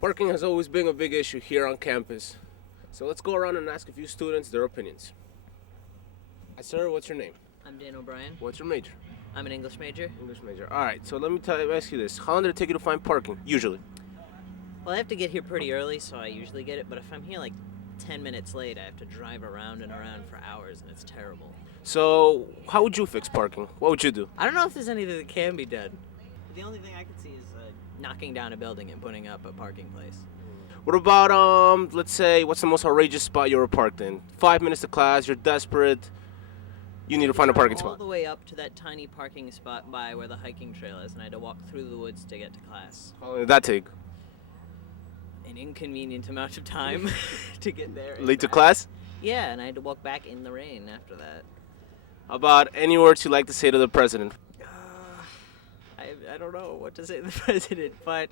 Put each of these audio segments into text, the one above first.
Parking has always been a big issue here on campus. So let's go around and ask a few students their opinions. Hi, sir, what's your name? I'm Dan O'Brien. What's your major? I'm an English major. English major. All right, so let me ask you this. How long did it take you to find parking, usually? Well, I have to get here pretty early, so I usually get it, but if I'm here like 10 minutes late, I have to drive around and around for hours, and it's terrible. So how would you fix parking? What would you do? I don't know if there's anything that can be done. The only thing I could see is knocking down a building and putting up a parking place. What about, let's say, what's the most outrageous spot you ever parked in? 5 minutes to class, you're desperate, you need to find a parking All spot. the way up to that tiny parking spot by where the hiking trail is, and I had to walk through the woods to get to class. How long did that take? An inconvenient amount of time to get there. and Late to back. class? Yeah, and I had to walk back in the rain after that. How about any words you'd like to say to the president? I don't know what to say to the president, but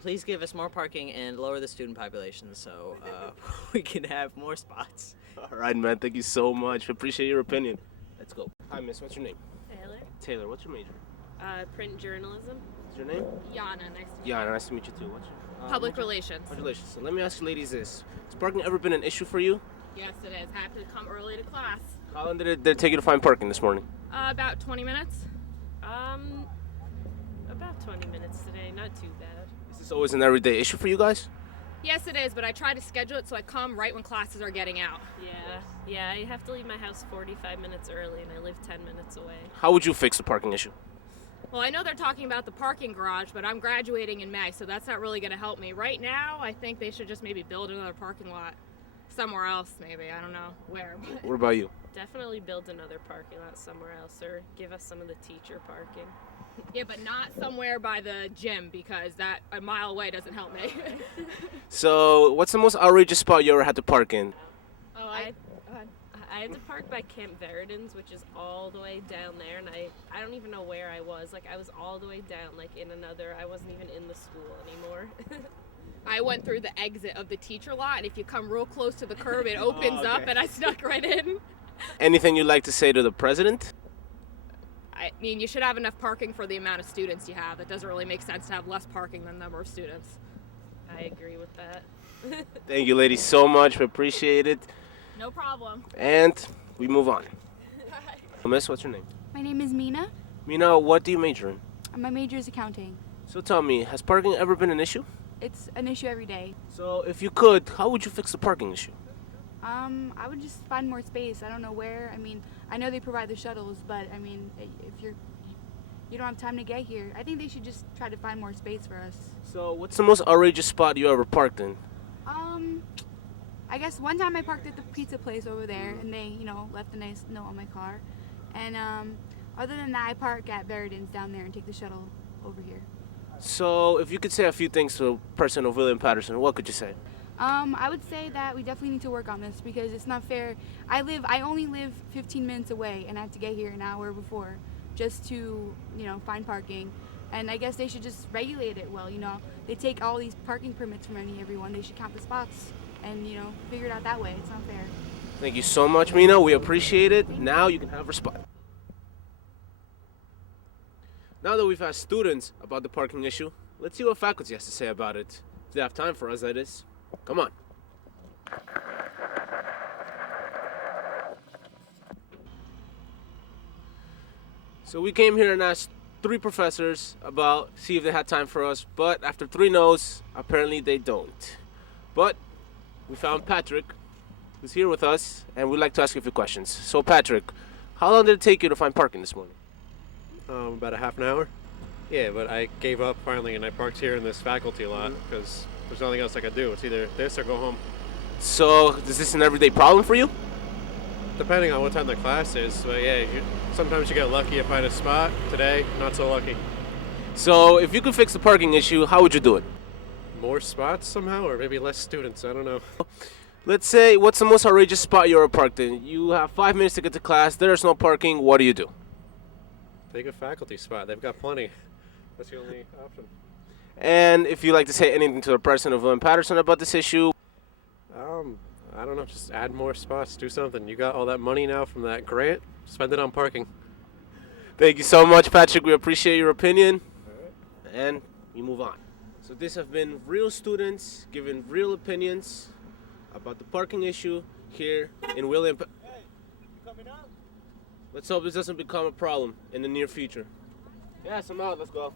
please give us more parking and lower the student population so we can have more spots. All right, man, thank you so much. Appreciate your opinion. Let's go. Hi, miss, what's your name? Taylor. Taylor, what's your major? Print journalism. What's your name? Yana, nice to meet Yeah, nice to meet you too. What's your Public relations. Congratulations. So let me ask you ladies this. Has parking ever been an issue for you? Yes, it is. I have to come early to class. How long did it take you to find parking this morning? About 20 minutes. About 20 minutes today. Not too bad. Is this always an everyday issue for you guys? Yes, it is, but I try to schedule it so I come right when classes are getting out. Yeah, I have to leave my house 45 minutes early and I live 10 minutes away. How would you fix the parking issue? Well, I know they're talking about the parking garage, but I'm graduating in May, so that's not really going to help me. Right now, I think they should just maybe build another parking lot somewhere else, maybe. I don't know where. What about you? Definitely build another parking lot somewhere else or give us some of the teacher parking. Yeah, but not somewhere by the gym because that a mile away doesn't help me. So, what's the most outrageous spot you ever had to park in? Oh, I had to park by Camp Veriden's, which is all the way down there, and I don't even know where I was. Like, I was all the way down, like, in another, I wasn't even in the school anymore. I went through the exit of the teacher lot, and if you come real close to the curb, it opens okay. up, and I snuck right in. Anything you'd like to say to the president? I mean, you should have enough parking for the amount of students you have. It doesn't really make sense to have less parking than the number of students. I agree with that. Thank you, ladies, so much. We appreciate it. No problem. And we move on. Miss, what's your name? My name is Mina. Mina, what do you major in? My major is accounting. So tell me, has parking ever been an issue? It's an issue every day. So if you could, how would you fix the parking issue? I would just find more space. I don't know where. I mean, I know they provide the shuttles, but I mean, if you don't have time to get here, I think they should just try to find more space for us. So what's the most outrageous spot you ever parked in? I guess one time I parked at the pizza place over there, and they, left a nice note on my car. And other than that, I park at Veriden's down there and take the shuttle over here. So if you could say a few things to a person of William Paterson, what could you say? I would say that we definitely need to work on this because it's not fair. I only live 15 minutes away, and I have to get here an hour before just to, find parking. And I guess they should just regulate it well, They take all these parking permits from everyone. They should count the spots and, figure it out that way. It's not fair. Thank you so much, Mina. We appreciate it. Now you can have your spot. Now that we've asked students about the parking issue, let's see what faculty has to say about it. If they have time for us, that is. Come on. So we came here and asked 3 professors about see if they had time for us, but after 3 no's, apparently they don't. But we found Patrick, who's here with us, and we'd like to ask you a few questions. So Patrick, how long did it take you to find parking this morning? About a half an hour. Yeah, but I gave up finally, and I parked here in this faculty lot because there's nothing else I could do. It's either this or go home. So is this an everyday problem for you? Depending on what time the class is. But yeah, sometimes you get lucky to find a spot. Today, not so lucky. So if you could fix the parking issue, how would you do it? More spots somehow, or maybe less students. I don't know. Let's say, what's the most outrageous spot you ever parked in? You have 5 minutes to get to class, there's no parking, what do you do? Take a faculty spot. They've got plenty. That's the only option. And if you'd like to say anything to the president of William Paterson about this issue? I don't know, just add more spots, do something. You got all that money now from that grant, spend it on parking. Thank you so much, Patrick. We appreciate your opinion. All right. And we move on. So these have been real students giving real opinions about the parking issue here in William. Hey, you coming out? Let's hope this doesn't become a problem in the near future. Yes, I'm out. Let's go.